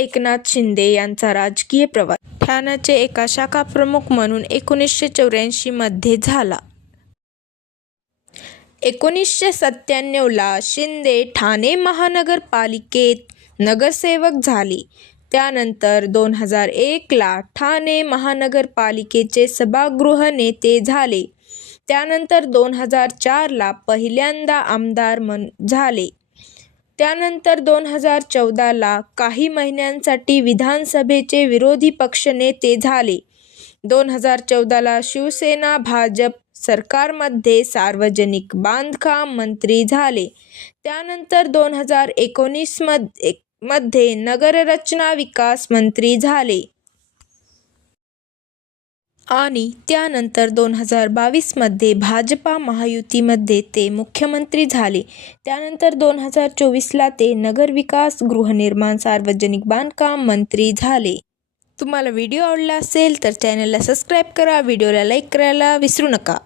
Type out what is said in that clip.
एकनाथ शिंदे यांचा राजकीय प्रवास ठाण्याचे एका शाखा प्रमुख म्हणून एकोणीसशे चौऱ्याऐंशीमध्ये झाला. एकोणीसशे सत्त्याण्णवला शिंदे ठाणे महानगरपालिकेत नगरसेवक झाले. त्यानंतर दोन हजार एकला ठाणे महानगरपालिकेचे सभागृह नेते झाले. त्यानंतर दोन हजार चारला पहिल्यांदा आमदार मन झाले. त्यानंतर दोन हजार चौदाला काही महिन्यांसाठी विधानसभेचे विरोधी पक्षनेते झाले. दोन हजार चौदाला शिवसेना-भाजप सरकारमध्ये सार्वजनिक बांधकाम मंत्री झाले. त्यानंतर दोन हजार एकोणीसमध्ये नगररचना-विकास मंत्री झाले. आणि त्यानंतर दोन हजार बावीसमध्ये भाजपा-महायुतीमध्ये ते मुख्यमंत्री झाले. त्यानंतर दोन हजार चोवीसला ते नगरविकास, गृहनिर्माण, सार्वजनिक बांधकाम मंत्री झाले. तुम्हाला व्हिडिओ आवडला असेल तर चॅनलला सबस्क्राईब करा. व्हिडिओला लाईक करायला विसरू नका.